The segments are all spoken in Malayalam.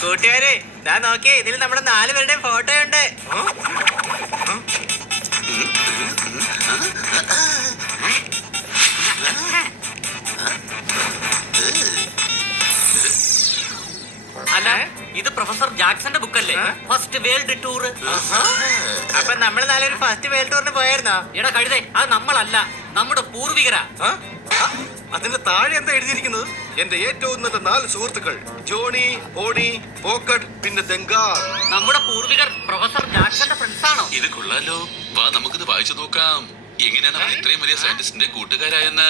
കൂട്ടുകാരെ ഞാൻ നോക്കിയേ, ഇതിൽ നമ്മുടെ 4 പേരുടെയും ഫോട്ടോ ഉണ്ട്. അല്ല, ഇത് പ്രൊഫസർ ജാക്സന്റെ ബുക്കല്ലേ? First world tour. അപ്പൊ നമ്മൾ 4 ഫസ്റ്റ് വേൾഡ് ടൂറിന് പോയായിരുന്നോ? എടാ കഴുതേ, അത് നമ്മളല്ല, നമ്മുടെ പൂർവികരാ. അതിന്റെ താഴെ എന്താ എഴുതിയിരിക്കുന്നത്? എന്റെ ഏറ്റവും നല്ല 4 സുഹൃത്തുക്കൾ, ജോണി, ഓണി, പോക്കറ്റ്, പിന്നെ ദങ്കാർ. നമ്മുടെ പൂർവികർ പ്രൊഫസർ ജാക്സന്റെ ഫ്രണ്ട്സ് ആണോ? ഇത് കൊള്ളാലോ, വാ നമുക്കിത് വായിച്ചു നോക്കാം. എങ്ങനെയാണ് അവർ ഇത്രയും വലിയ സയന്റിസ്റ്റിന്റെ കൂട്ടുകാരായെന്ന്.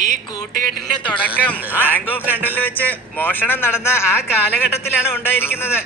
ഈ കൂട്ടുകെട്ടിന്റെ തുടക്കം ബാങ്ക് ഓഫ് ലണ്ടനിൽ വെച്ച് മോഷണം നടന്ന ആ കാലഘട്ടത്തിലാണ് ഉണ്ടായിരിക്കുന്നത്.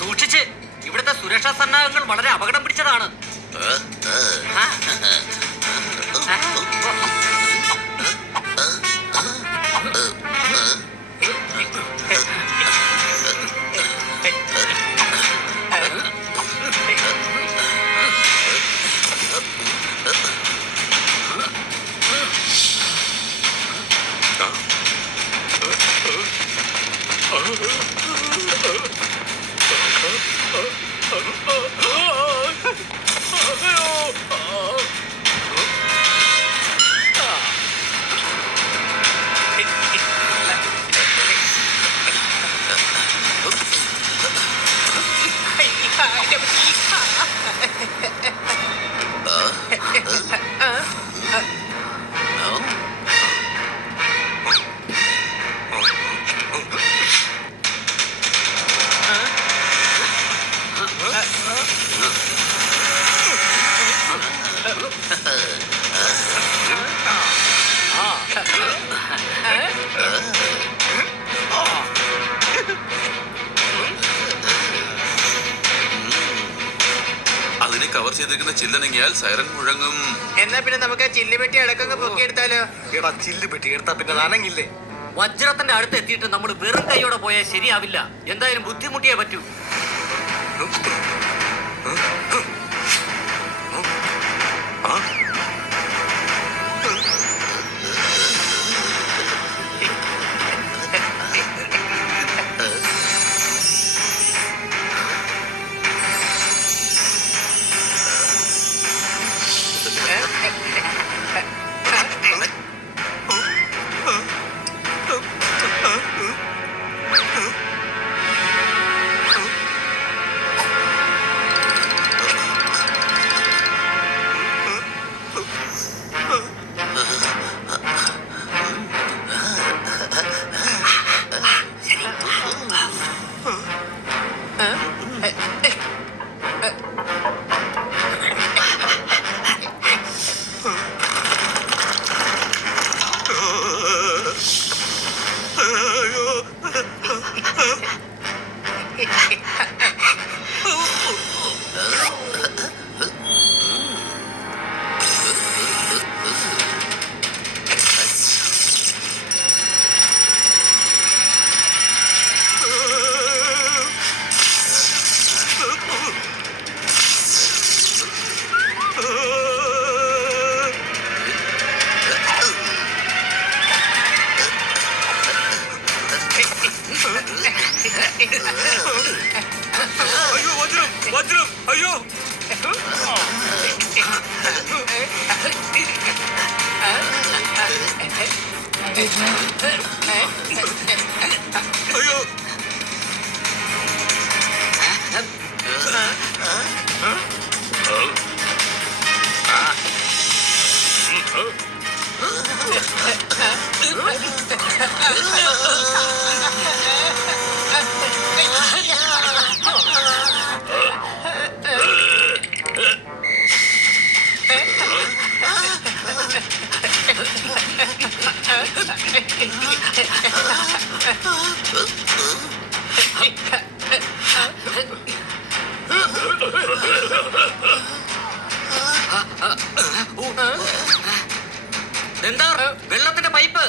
സൂക്ഷിച്ച്, ഇവിടുത്തെ സുരക്ഷാ സന്നാഹങ്ങൾ വളരെ അപകടം പിടിച്ചതാണ്. അതിനെ കവർ ചെയ്തിരിക്കുന്ന ചില്ലനങ്ങിയാൽ സൈറൻ മുഴങ്ങും. എന്നാ പിന്നെ നമുക്ക് ചില്ലുപെട്ടി അടക്കങ്ങ് പൊക്കിയെടുത്താലോ? എടാ, ചില്ല് പെട്ടി എടുത്താ പിന്നെ നനങ്ങില്ലേ? വജ്രത്തിന്റെ അടുത്ത് എത്തിയിട്ട് നമ്മൾ വെറും കൈയോടെ പോയാൽ ശരിയാവില്ല. എന്തായാലും ബുദ്ധിമുട്ടിയേ പറ്റൂ. അയ്യോ വജ്രം വജ്രം അയ്യോ അയ്യോ എന്താ വെള്ളത്തിന്റെ പൈപ്പ്?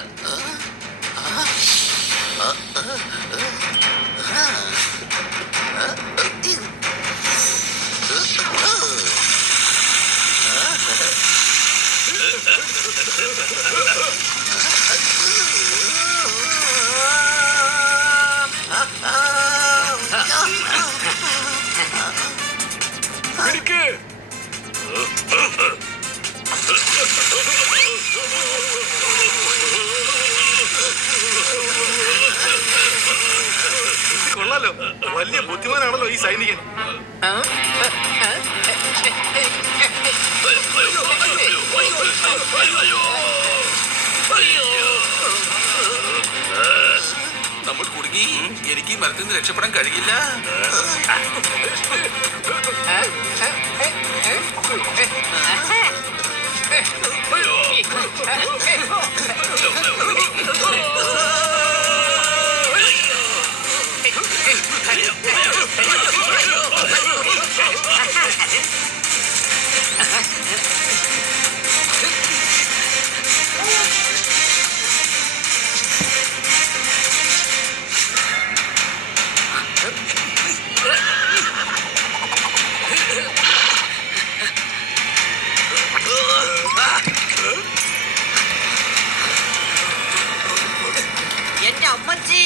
പിടിക്ക് കൊള്ളാലോ, വലിയ ബുദ്ധിമാനാണല്ലോ ഈ സൈനികൻ. നമ്മൾ കുടുങ്ങി. എനിക്ക് ഈ മരത്തിൽ നിന്ന് രക്ഷപ്പെടാൻ കഴിയില്ല. എന്റെ അമ്മച്ചി!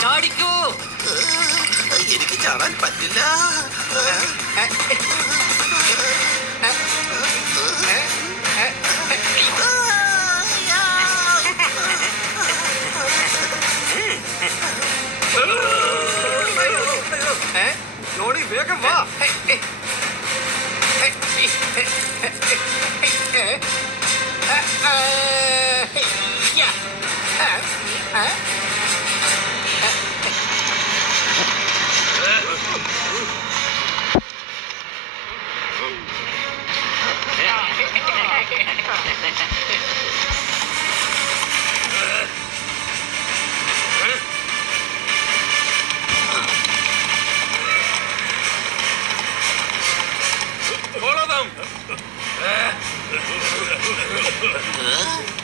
ചാടിക്കൂ! എനിക്ക് ചാടാൻ പറ്റില്ല. ജോണി വേഗം വാ.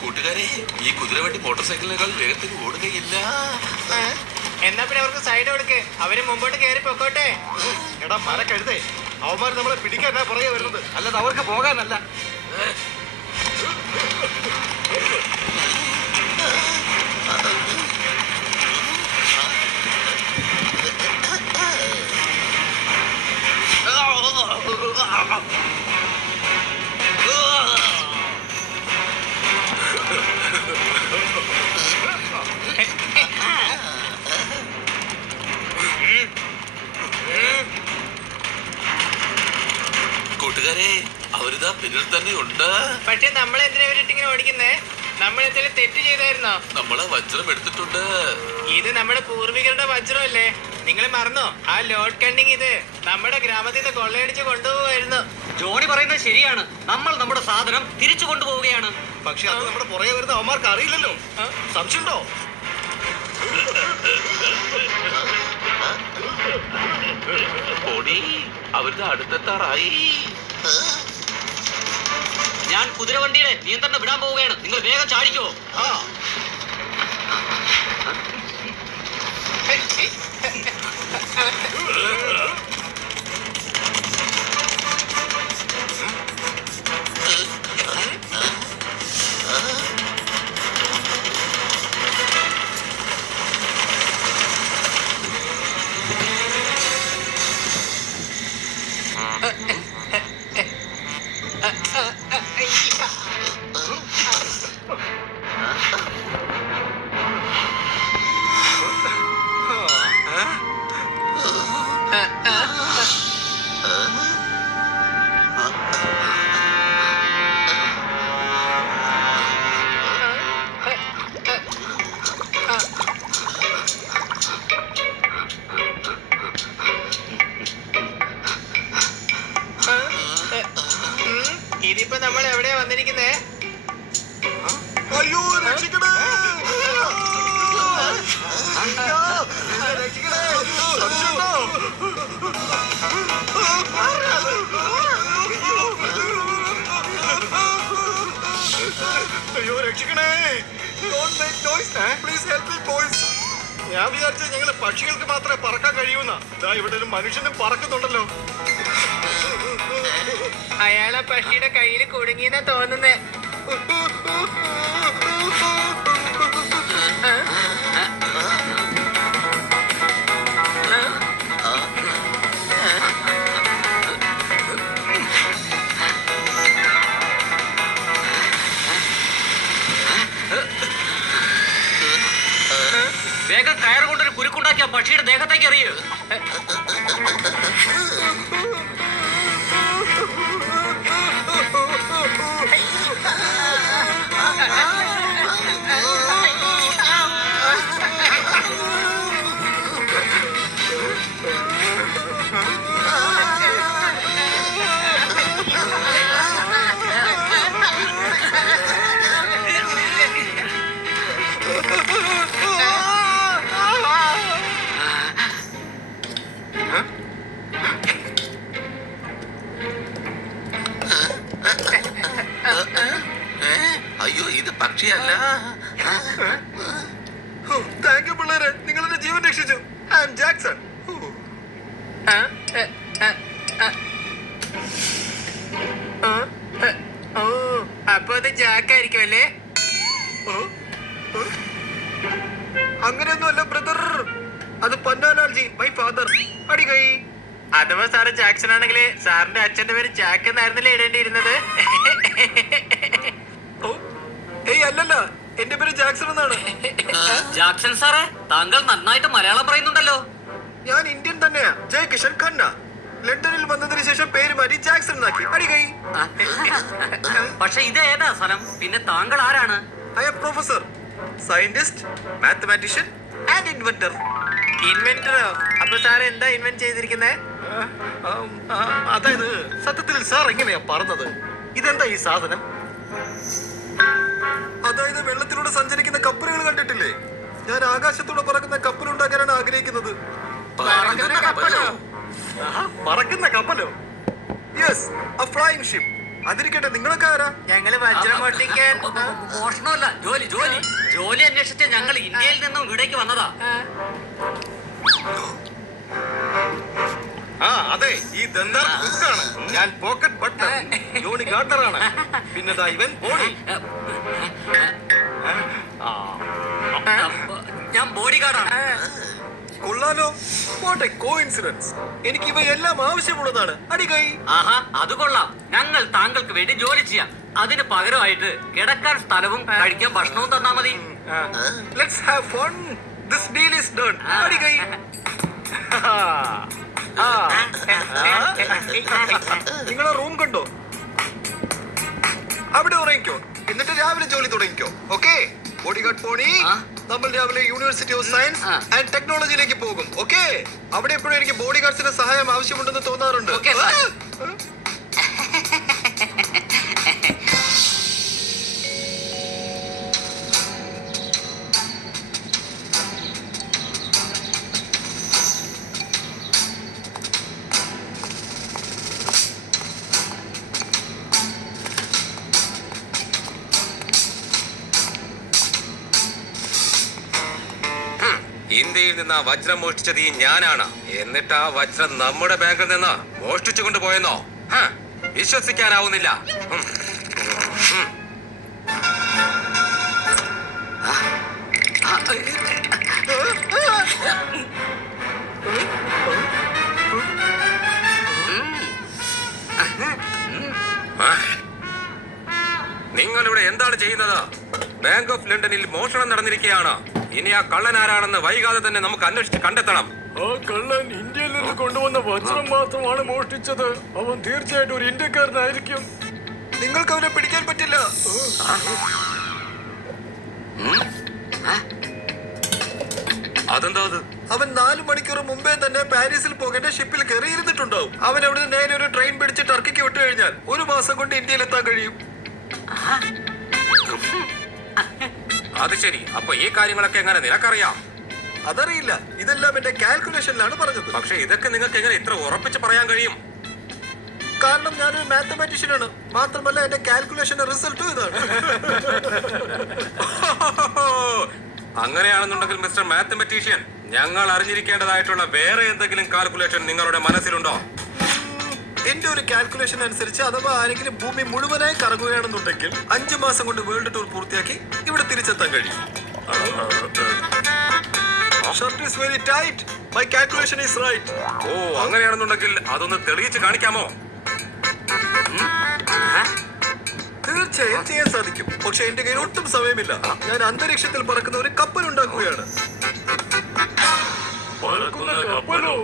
കൂട്ടുകാരെ, ഈ കുതിരവണ്ടി മോട്ടോർ സൈക്കിളിനേക്കാൾ വേഗത്തിൽ ഓടുകയില്ല. എന്നാ പിന്നെ അവർക്ക് സൈഡ് കൊടുക്ക്, അവര് മുമ്പോട്ട് കയറി പൊക്കോട്ടെ. എടാ മരക്കഴുതേ, അവന്മാർ നമ്മളെ പിടിക്കാനാ പുറകെ വരുന്നത്, അല്ലാതെ അവർക്ക് പോകാനല്ല. കൂട്ടുകാരെ, അവരിതാ പിന്നിൽ തന്നെ ഉണ്ട്. പക്ഷെ നമ്മളെന്തിനാ ഇവരിട്ടിങ്ങനെ ഓടിക്കുന്നേ? നമ്മൾ എന്തെങ്കിലും തെറ്റ് ചെയ്തായിരുന്നോ? നമ്മളെ വജ്രം എടുത്തിട്ടുണ്ട്. ഇത് നമ്മുടെ പൂർവികരുടെ വജ്രമല്ലേ? നിങ്ങൾ മറന്നോ ആ ലോഡ് കണ്ടിങ് ഇത് നമ്മുടെ ഗ്രാമത്തിൽ നിന്ന് കൊള്ളയടിച്ച് കൊണ്ടുപോവായിരുന്നു. ജോണി പറയുന്നത് ശരിയാണ്. നമ്മൾ നമ്മുടെ സാധനം തിരിച്ചു കൊണ്ടുപോവുകയാണ്. പക്ഷെ അത് നമ്മുടെ പുറകെ വരുന്ന അവന്മാർക്ക് അറിയില്ലല്ലോ. സംശയമുണ്ടോ? ഓടി അവരുടെ അടുത്തെത്താറായി. ഞാൻ കുതിരവണ്ടിയുടെ നിയന്ത്രണം വിടാൻ പോവുകയാണ്. നിങ്ങൾ വേഗം ചാടിക്കോ. ആ ഇതിപ്പോ നമ്മൾ എവിടെയാ വന്നിരിക്കുന്നേ? അയ്യോ രക്ഷിക്കണേ! രക്ഷിക്കണേ! സംശയമുണ്ടോ? അയ്യോ രക്ഷിക്കണേ! Don't make noise. Please help me, boys. ഞാൻ വിചാരിച്ചത് ഞങ്ങള് പക്ഷികൾക്ക് മാത്രമേ പറക്കാൻ കഴിയൂന്നാ. ദാ ഇവിടെ ഒരു മനുഷ്യനും പറക്കുന്നുണ്ടല്ലോ. അയാളെ പക്ഷിയുടെ കയ്യിൽ കുടുങ്ങിയെന്നാ തോന്നുന്നേ. വേഗം കയർ കൊണ്ടൊരു കുരുക്കുണ്ടാക്കി ആ പക്ഷിയുടെ ദേഹത്തേക്ക് എറിയൂ. അയ്യോ ഇത് പക്ഷിയല്ല. താങ്ക് യു പിള്ളേരെ, നിങ്ങൾ എന്റെ ജീവൻ രക്ഷിച്ചു. I am Jackson. ഓ അപ്പൊ അത് ജാക്കായിരിക്കും അല്ലേ? അങ്ങനെയൊന്നുമല്ല ബ്രദർ, അത് പന്നാലാൽജി, മൈ ഫാദർ. അടി കൈ. അഥവാ സാറ് ജാക്സൺ ആണെങ്കിൽ സാറിന്റെ അച്ഛന്റെ പേര് ജാക്ക് എന്നായിരുന്നല്ലേ ഇടേണ്ടിയിരുന്നത്? ഏയ് അല്ലല്ല, എന്റെ പേര് ജാക്സൺ എന്നാണ്. ജാക്സൺ സാറേ, താങ്കൾ നന്നായിട്ട് മലയാളം പറയുന്നുണ്ടല്ലോ. ഞാൻ ഇന്ത്യൻ തന്നെയാ, ജയ് കിഷൻ ഖന്ന. ലണ്ടനിൽ വന്നതിന് ശേഷം പേര് മാറ്റി ജാക്സൺ എന്നാക്കി. അടി കൈ. പക്ഷെ ഇത് ഏതാ സ്ഥലം? പിന്നെ താങ്കൾ ആരാണ്? I am professor, scientist, mathematician and inventor. ഇൻവെന്ററോ? അപ്പൊ സാർ എന്താ ഇൻവെന്റ് ചെയ്തിരിക്കുന്നേ? അതായത് സത്യത്തിൽ സാർ എങ്ങനെയാ പറഞ്ഞത്? ഇതെന്താ ഈ സാധനം? അതായത് വെള്ളത്തിലൂടെ സഞ്ചരിക്കുന്ന കപ്പലുകൾ കണ്ടിട്ടില്ലേ? ഞാൻ ആകാശത്തൂടെ പറക്കുന്ന കപ്പലുണ്ടാക്കാനാണ് ആഗ്രഹിക്കുന്നത്. പറക്കുന്ന കപ്പലോ? പറക്കുന്ന കപ്പലോ? Yes, a flying ship. അതിരിക്കട്ടെ, നിങ്ങളൊക്കെ ആരാ? ഞങ്ങള് വജ്രം പൊട്ടിക്കാൻ. മോഷണമല്ല, ജോലി ജോലി ജോലി അന്വേഷിച്ച് ഞങ്ങൾ ഇന്ത്യയിൽ നിന്നും ഇവിടേക്ക് വന്നതാ. ആ അതെ, ഈ ദന്താർ കുക്കാണ്. ഞാൻ പോക്കറ്റ് ബട്ടർ. ജോണി ഗാർഡറാണ്. പിന്നെ ദാ ഇവൻ ബോണി. ഞാൻ ബോഡി ഗാർഡാണ്. കൊള്ളാലോ, വാട്ട് എ കോഇൻസിഡൻസ്. എനിക്ക് ഇവയെല്ലാം ആവശ്യമുള്ളതാണ്. അടി കൈ. ആഹാ, അത് കൊള്ളാം. ഞങ്ങൾ താങ്കൾക്ക് വേണ്ടി ജോലി ചെയ്യാം. അതിന് പകരമായിട്ട് കിടക്കാൻ സ്ഥലവും കഴിക്കാൻ ഭക്ഷണവും തന്നാ മതി. Let's have fun. This deal is done. അടി കൈ. നിങ്ങളെ റൂം കണ്ടോ? അവിടെ ഉറങ്ങിക്കോ, എന്നിട്ട് രാവിലെ ജോലി തുടങ്ങിക്കോ. ഓക്കെ, ബോഡി ഗാർഡ് പോണി. നമ്മൾ രാവിലെ യൂണിവേഴ്സിറ്റി ഓഫ് സയൻസ് ആൻഡ് ടെക്നോളജിയിലേക്ക് പോകും. ഓക്കെ, അവിടെ എപ്പോഴും എനിക്ക് ബോഡി ഗാർഡ്സിന്റെ സഹായം ആവശ്യമുണ്ടെന്ന് തോന്നാറുണ്ട്. Okay, sir. ഇന്ത്യയിൽ നിന്ന് ആ വജ്രം മോഷ്ടിച്ചത് ഈ ഞാനാണ്. എന്നിട്ട് ആ വജ്രം നമ്മുടെ ബാങ്കിൽ നിന്ന് മോഷ്ടിച്ചു കൊണ്ടുപോയെന്നോ? വിശ്വസിക്കാനാവുന്നില്ല. നിങ്ങൾ ഇവിടെ എന്താണ് ചെയ്യുന്നത്? ബാങ്ക് ഓഫ് ലണ്ടനിൽ മോഷണം നടന്നിരിക്കുകയാണ്. ഇനി ആ കള്ളൻ ആരാണെന്ന് വൈകാതെ തന്നെ നമുക്ക് അന്വേഷിച്ച് കണ്ടെത്തണം. ആ കള്ളൻ ഇന്ത്യയിൽ നിന്ന് കൊണ്ടുവന്ന വജ്രം മാത്രമാണ് മോഷ്ടിച്ചത്. അവൻ തീർച്ചയായിട്ടും ഒരു ഇന്ത്യക്കാരനായിരിക്കും. നിങ്ങൾക്ക് അവനെ പിടിക്കാൻ പറ്റില്ല. അതെന്താ അത്? അവൻ 4 മണിക്കൂർ മുമ്പേ തന്നെ പാരീസിൽ പോകേണ്ട ഷിപ്പിൽ കയറിയിരുന്നിട്ടുണ്ടാവും. അവൻ അവിടെ നേരെ ഒരു ട്രെയിൻ പിടിച്ച് ടർക്കിക്ക് വിട്ടു കഴിഞ്ഞാൽ 1 മാസം കൊണ്ട് ഇന്ത്യയിൽ എത്താൻ കഴിയും. അത് ശരി. അപ്പൊ ഈ കാര്യങ്ങളൊക്കെ എങ്ങനെ നിനക്കറിയാം? അതറിയില്ല, ഇതെല്ലാം എന്റെ കാൽക്കുലേഷനിലാണ് പറഞ്ഞത്. പക്ഷെ ഇതൊക്കെ നിങ്ങൾക്ക് എങ്ങനെ ഇത്ര ഉറപ്പിച്ച് പറയാൻ കഴിയും? കാരണം ഞാനൊരു മാത്തമാറ്റീഷ്യനാണ്. മാത്രമല്ല എന്റെ കാൽക്കുലേഷന്റെ റിസൾട്ടും ഇതാണ്. അങ്ങനെയാണെന്നുണ്ടെങ്കിൽ മിസ്റ്റർ മാത്തമാറ്റീഷ്യൻ, ഞങ്ങൾ അറിഞ്ഞിരിക്കേണ്ടതായിട്ടുള്ള വേറെ എന്തെങ്കിലും കാൽക്കുലേഷൻ നിങ്ങളുടെ മനസ്സിലുണ്ടോ? എന്റെ ഒരു കാൽക്കുലേഷൻ അനുസരിച്ച് അഥവാ ആരെങ്കിലും ഭൂമി മുഴുവനായി കറങ്ങുകയാണെന്നുണ്ടെങ്കിൽ 5 മാസം കൊണ്ട് വേൾഡ് ടൂർ പൂർത്തിയാക്കി ഇവിടെ തിരിച്ചെത്താൻ കഴിയും. Shirt is very tight. My calculation is right. ഓ, അങ്ങനെയാണെന്നുണ്ടെങ്കിൽ അതൊന്ന് തെളിയിച്ച് കാണിക്കാമോ? തീർച്ചയായും ചെയ്യാൻ സാധിക്കും. പക്ഷെ എന്റെ കയ്യിൽ ഒട്ടും സമയമില്ല. ഞാൻ അന്തരീക്ഷത്തിൽ പറക്കുന്ന ഒരു കപ്പൽ ഉണ്ടാക്കുകയാണ്. പറക്കുന്ന കപ്പലോ?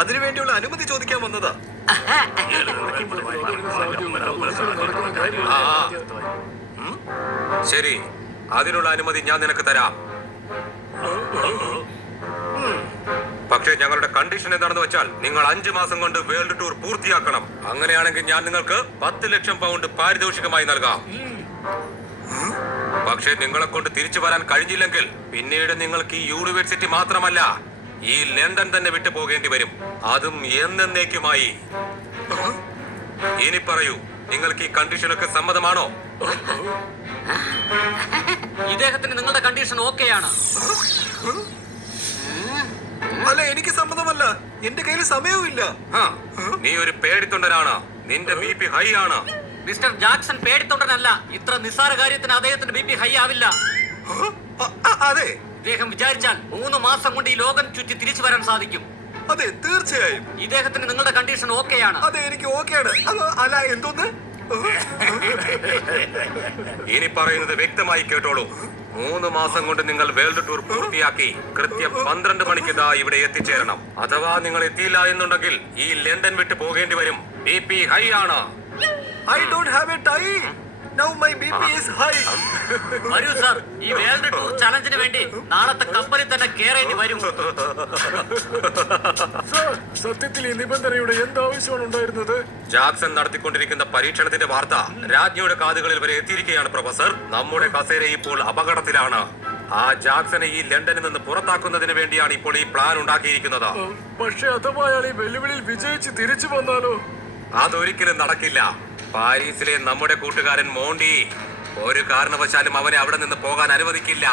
അതിനുവേണ്ടിയുള്ള അനുമതി ചോദിക്കാൻ വന്നതാ. ശരി, അതിനുള്ള അനുമതി ഞാൻ നിനക്ക് തരാം. പക്ഷേ ഞങ്ങളുടെ കണ്ടീഷൻ എന്താണെന്ന് വെച്ചാൽ നിങ്ങൾ 5 മാസം കൊണ്ട് വേൾഡ് ടൂർ പൂർത്തിയാക്കണം. അങ്ങനെയാണെങ്കിൽ ഞാൻ നിങ്ങൾക്ക് 10 ലക്ഷം പൗണ്ട് പാരിതോഷികമായി നൽകാം. പക്ഷേ നിങ്ങളെ കൊണ്ട് തിരിച്ചു വരാൻ കഴിഞ്ഞില്ലെങ്കിൽ പിന്നീട് നിങ്ങൾക്ക് ഈ യൂണിവേഴ്സിറ്റി മാത്രമല്ല ഈ ലണ്ടൻ തന്നെ വിട്ടു പോകേണ്ടി വരും. അതും എന്നേക്കുമായി. ഇനി പറയൂ, നിങ്ങൾക്ക് ഈ കണ്ടീഷനൊക്കെ സമ്മതമാണോ? ഇദ്ദേഹത്തിന് നിങ്ങളുടെ കണ്ടീഷൻ ഓക്കെയാണ്. അല്ല, എനിക്ക് സമ്മതമല്ല. എന്റെ കയ്യിൽ സമയവും ഇല്ല. നീ ഒരു പേടിത്തൊണ്ടനാണ്. നിന്റെ BP ഹൈ ആണ്. മിസ്റ്റർ ജാക്സൺ പേടിത്തൊണ്ടനല്ല. ഇത്ര നിസ്സാര കാര്യത്തിന് അദ്ദേഹത്തിന് BP ഹൈ ആവില്ല. അതെ, ഇദ്ദേഹം വിചാരിച്ചാൽ 3 മാസം കൊണ്ട് ഈ ലോകം ചുറ്റി തിരിച്ചു വരാൻ സാധിക്കും. അതെ, തീർച്ചയായും. ഇദ്ദേഹത്തിന് നിങ്ങളുടെ കണ്ടീഷൻ ഓക്കെയാണ്. അതെ, എനിക്ക് ഓക്കെയാണ്. അല്ല, എന്തോന്ന്? ഇനി പറയുന്നത് വ്യക്തമായി കേട്ടോളൂ. 3 മാസം കൊണ്ട് നിങ്ങൾ വേൾഡ് ടൂർ പൂർത്തിയാക്കി കൃത്യം 12 മണിക്ക് ദാ ഇവിടെ എത്തിച്ചേരണം. അഥവാ നിങ്ങൾ എത്തിയില്ല എന്നുണ്ടെങ്കിൽ ഈ ലണ്ടൻ വിട്ട് പോകേണ്ടി വരും. BP ഹൈ ആണ്. I don't have a tie. Now my BP is high. വരൂ സാർ, ഈ വേൾഡ് ടൂർ ചലഞ്ചിന് വേണ്ടി നാളത്തെ കപ്പലിൽ തന്നെ കേറേണ്ടി വരും. സർ, സത്യത്തിൽ ഈ നിബന്ധനയുടെ എന്താവശ്യമാണ് ഉണ്ടായിരുന്നത്? ജാക്സൺ നടത്തിക്കൊണ്ടിരിക്കുന്ന പരീക്ഷണത്തിന്റെ വാർത്ത രാജ്ഞിയുടെ കാതുകളിൽ വരെ എത്തിയിരിക്കുകയാണ് പ്രൊഫസർ. നമ്മുടെ കസേര ഇപ്പോൾ അപകടത്തിലാണ്. ആ ജാക്സനെ ഈ ലണ്ടനിൽ നിന്ന് പുറത്താക്കുന്നതിന് വേണ്ടിയാണ് ഇപ്പോൾ ഈ പ്ലാൻ ഉണ്ടാക്കിയിരിക്കുന്നത്. പക്ഷെ അഥവാ അയാൾ ഈ വെല്ലുവിളിയിൽ വിജയിച്ച് തിരിച്ചു വന്നാലോ? അതൊരിക്കലും നടക്കില്ല. പാരീസിലെ നമ്മുടെ കൂട്ടുകാരൻ മോണ്ടി ഒരു കാരണവശാലും അവനെ അവിടെ നിന്ന് പോകാൻ അനുവദിക്കില്ല.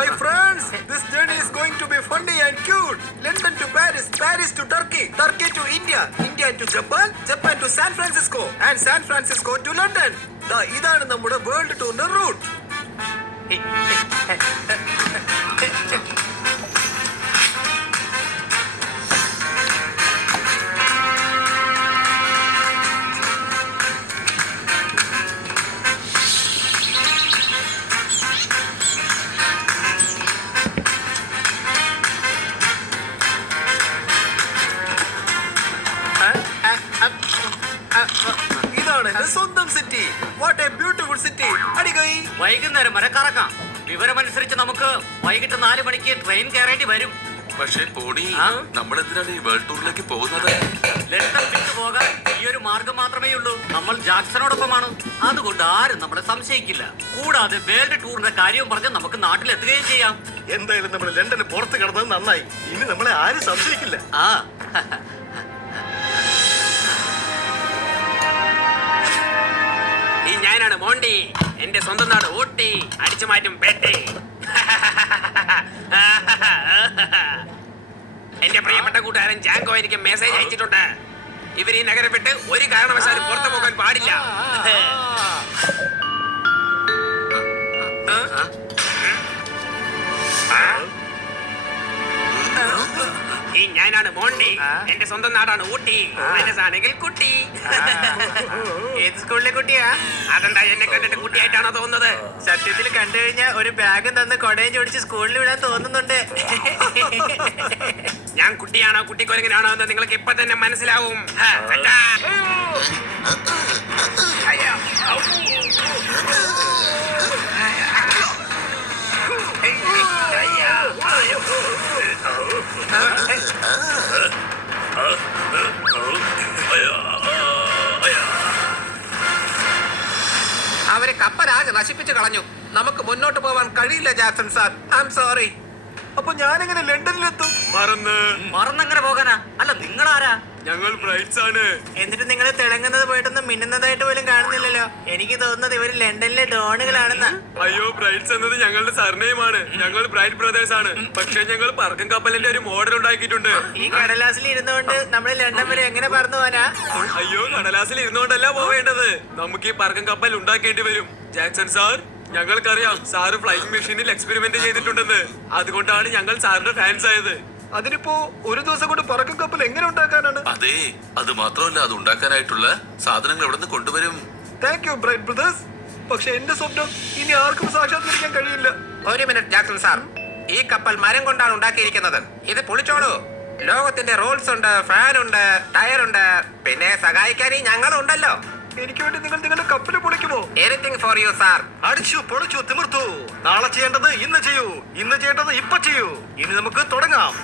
My friends, this journey is going to be funny and cute. London to Paris, Paris to Turkey, Turkey to India, India to Japan, Japan to San Francisco, and San Francisco to London. ഇതാണ് നമ്മുടെ വേൾഡ് ടൂറിന്റെ റൂട്ട്. ഇതാണ് എന്റെ സ്വന്തം city. What a beautiful city. അടികൈ. വൈകുന്നേരം വരെ കറങ്ങാം. വിവരമനുസരിച്ച് നമുക്ക് വൈകിട്ട് 4 മണിക്ക് ട്രെയിൻ കയറേണ്ടി വരും. പക്ഷേ പോണി ആ? നമ്മളെന്തിനാണ് ഈ വേൾഡ് ടൂറിലേക്ക് പോകുന്നത്? ലണ്ടൻ വിട്ടു പോകാൻ ഈ ഒരു മാർഗം മാത്രമേ ഉള്ളൂ. നമ്മൾ ജാക്സണോടൊപ്പമാണ്. അതുകൊണ്ട് ആരും നമ്മളെ സംശയിക്കില്ല. കൂടാതെ വേൾഡ് ടൂറിന്റെ കാര്യവും പറഞ്ഞ് നമുക്ക് നാട്ടിലെത്തുകയും ചെയ്യാം. എന്തായാലും നമ്മൾ ലണ്ടന് പുറത്ത് കിടന്നത് നന്നായി. ഇനി നമ്മളെ ആരും സംശയിക്കില്ല. ആ ഈ ഞാനാണ് മോണ്ടി. എന്റെ സ്വന്തം നാട് ഊട്ടി. അടിച്ചു മാറ്റും പേട്ടെ. എന്റെ പ്രിയപ്പെട്ട കൂട്ടുകാരൻ ജാങ്കോ എനിക്ക് മെസ്സേജ് അയച്ചിട്ടുണ്ട്. ഇവർ ഈ നഗരം വിട്ട് ഒരു കാരണവശാലും പുറത്തു പോകാൻ പാടില്ല. ഈ ഞാനാണ് മോണ്ടി. എന്റെ സ്വന്തം നാടാണ് ഊട്ടി. മനസ്സാണെങ്കിൽ കുട്ടി. ഏത് സ്കൂളിലെ കുട്ടിയാ? അതെന്താ എന്നെ കണ്ടിട്ട് കുട്ടിയായിട്ടാണോ തോന്നുന്നത്? സത്യത്തിൽ കണ്ടു കഴിഞ്ഞാൽ ഒരു ബാഗും തന്ന് കൊടയും ചോദിച്ച് സ്കൂളിൽ വിടാൻ തോന്നുന്നുണ്ട്. ഞാൻ കുട്ടിയാണോ കുട്ടിക്കൊരങ്ങനാണോ എന്ന് നിങ്ങൾക്ക് ഇപ്പൊ തന്നെ മനസ്സിലാവും. അവരെ കപ്പലാകെ നശിപ്പിച്ചു കളഞ്ഞു. നമുക്ക് മുന്നോട്ട് പോവാൻ കഴിയില്ല Jackson sir. I am sorry. അപ്പൊ ഞാനെങ്ങനെ ലണ്ടനിലെത്തും? മറന്നെങ്ങനെ പോകാനാ? അല്ല നിങ്ങളാരാ? ഞങ്ങൾ ബ്രൈറ്റ്സ് ആണ്. എന്നിട്ട് നിങ്ങൾ തിളങ്ങുന്നത് പോയിട്ടൊന്നും മിന്നുന്നതായിട്ട് പോലും കാണുന്നില്ലല്ലോ. എനിക്ക് തോന്നുന്നത് ഇവര് ലണ്ടനിലെ ഡോണുകളാണെന്നാ. അയ്യോ, ബ്രൈറ്റ്സ് എന്നത് ഞങ്ങളുടെ സർനെയിമാണ്. ഞങ്ങൾ ബ്രൈറ്റ് ബ്രദേഴ്സ് ആണ്. പക്ഷെ ഞങ്ങൾ പറക്കും കപ്പലിന്റെ ഒരു മോഡൽ ഉണ്ടാക്കിയിട്ടുണ്ട്. ഈ കടലാസിൽ ഇരുന്നുകൊണ്ട് നമ്മൾ ലണ്ടൻ വരെ എങ്ങനെ പറന്നു പോവാനാ? അയ്യോ, കടലാസിൽ ഇരുന്നുകൊണ്ടല്ല പോവേണ്ടത്. നമുക്ക് ഈ പറക്കും കപ്പൽ ഉണ്ടാക്കേണ്ടി വരും. ജാക്സൺ സാർ, ഞങ്ങൾക്കറിയാം സാറ് ഫ്ലൈയിങ് മെഷീനിൽ എക്സ്പെരിമെന്റ് ചെയ്തിട്ടുണ്ടെന്ന്. അതുകൊണ്ടാണ് ഞങ്ങൾ സാറിന്റെ ഫാൻസ് ആയത്. അതിനിപ്പോ ഒരു ദിവസം കൊണ്ട് പറക്കും കപ്പൽ എങ്ങനെ ഉണ്ടാക്കാനാണ്? അതെ, അത് മാത്രമല്ല, അത് ഉണ്ടാക്കാനായിട്ടുള്ള സാധനങ്ങൾ എവിടെ നിന്ന് കൊണ്ടുവരും? Thank you bright brothers. പക്ഷെ എന്റെ സ്വപ്നം ഇനി ആർക്കും സാക്ഷാത്കരിക്കാൻ കഴിയില്ല. ഒരു മിനിറ്റ് ജാക്സൺ സാർ. ഈ കപ്പൽ മരം കൊണ്ടാണ് ഉണ്ടാക്കിയിരിക്കുന്നത്. ഇത് പൊളിച്ചോളൂ. ലോകത്തിന്റെ റൂൾസ് ഉണ്ട്, ഫാൻ ഉണ്ട്, ടയർ ഉണ്ട്, പിന്നെ സഹായിക്കാൻ ഞങ്ങളുണ്ടല്ലോ. എനിക്ക് വേണ്ടി നിങ്ങൾ നിങ്ങളുടെ കപ്പല് പൊളിക്കുമോ? Anything for you sir. അടിച്ചു പൊളിച്ചു തിമിർത്തു. നാളെ ചെയ്യേണ്ടത് ഇന്ന് ചെയ്യൂ, ഇന്ന് ചെയ്യേണ്ടത് ഇപ്പൊ ചെയ്യൂ. ഇനി നമുക്ക് തുടങ്ങാം.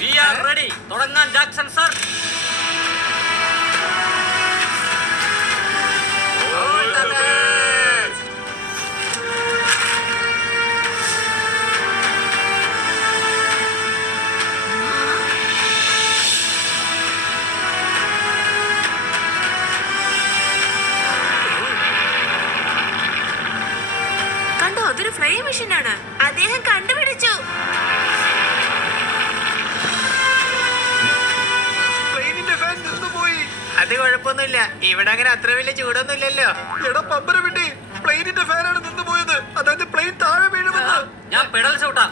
We are ready. തുടങ്ങാൻ ജാക്സൺ സർ. കണ്ടോ, അതൊരു ഫ്ലൈയിങ് മെഷീൻ ആണ്. അദ്ദേഹം കണ്ടുപിടിച്ചു. പ്ലെയിനിന്റെ ഫാൻ നിന്നുപോയി. അത് കുഴപ്പമൊന്നുമില്ല. ഇവിടെ അങ്ങനെ അത്ര വലിയ ചൂടൊന്നും ഇല്ലല്ലോ. എടാ പമ്പര വിട്ടി, പ്ലെയിനിന്റെ ഫാനാണ് നിന്നുപോയത്. അതായത് പ്ലെയിൻ താഴെ വീഴുമെന്ന്. ഞാൻ പെഡൽ ചവിട്ടാം.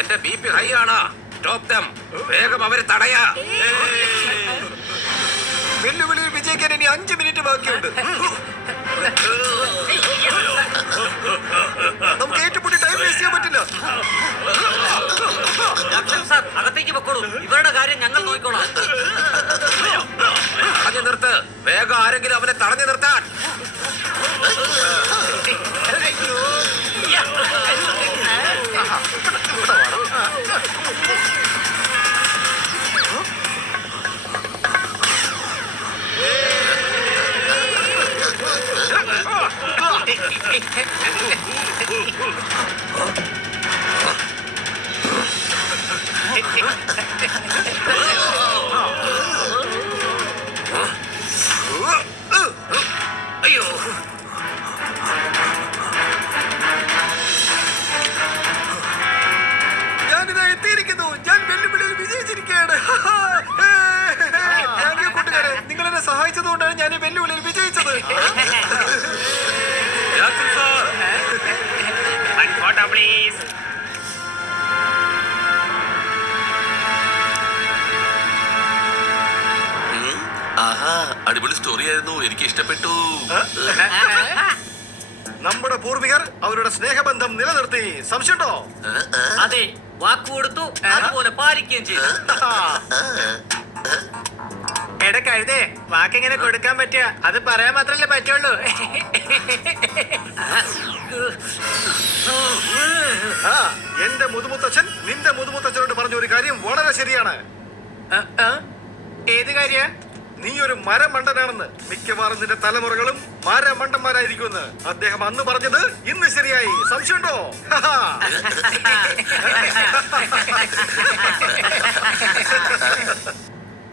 എന്റെ BP ഹൈ ആണ്. സ്റ്റോപ്പ് ദം. വേഗം അവരെ തടയാ. വെല്ലുവിളിയിൽ വിജയിക്കാൻ ഇനി 5 മിനിറ്റ് ബാക്കിയുണ്ട്. നമുക്ക് ഏറ്റുമുട്ടി ടൈം വേസ്റ്റ് ചെയ്യാൻ പറ്റില്ല. ജാക്സൺ സർ, അകത്തേക്ക് വെക്കോളൂ. ഇവരുടെ കാര്യം ഞങ്ങൾ നോക്കിക്കോളാം. തടഞ്ഞു നിർത്ത്. വേഗം ആരെങ്കിലും അവനെ തടഞ്ഞു നിർത്താൻ. സഹായിച്ചതുകൊണ്ടാണ് ഞാൻ ഈ വെല്ലുവിളിയിൽ വിജയിച്ചത്. Jackson sir, One photo, please. ആഹാ, അടിപൊളി സ്റ്റോറി ആയിരുന്നു, എനിക്ക് ഇഷ്ടപ്പെട്ടു. നമ്മുടെ പൂർവികർ അവരുടെ സ്നേഹബന്ധം നിലനിർത്തി. സംശയമുണ്ടോ? അതെ, വാക്ക് കൊടുത്തു, അതുപോലെ പാലിക്കുകയും ചെയ്തു. എടാ കഴുതേ, വാക്കെങ്ങനെ കൊടുക്കാൻ പറ്റുക? അത് പറയാൻ മാത്രല്ലേ പറ്റുള്ളൂ. എന്റെ മുതുമുത്തച്ഛൻ നിന്റെ മുതുമുത്തച്ഛനോട് പറഞ്ഞ ഒരു കാര്യം വളരെ ശരിയാണ്. ഏത് കാര്യ? നീ ഒരു മരമണ്ടനാണെന്ന്. മിക്കവാറും നിന്റെ തലമുറകളും മരമണ്ടന്മാരായിരിക്കുമെന്ന് അദ്ദേഹം അന്ന് പറഞ്ഞത് ഇന്ന് ശരിയായി. സംശയമുണ്ടോ?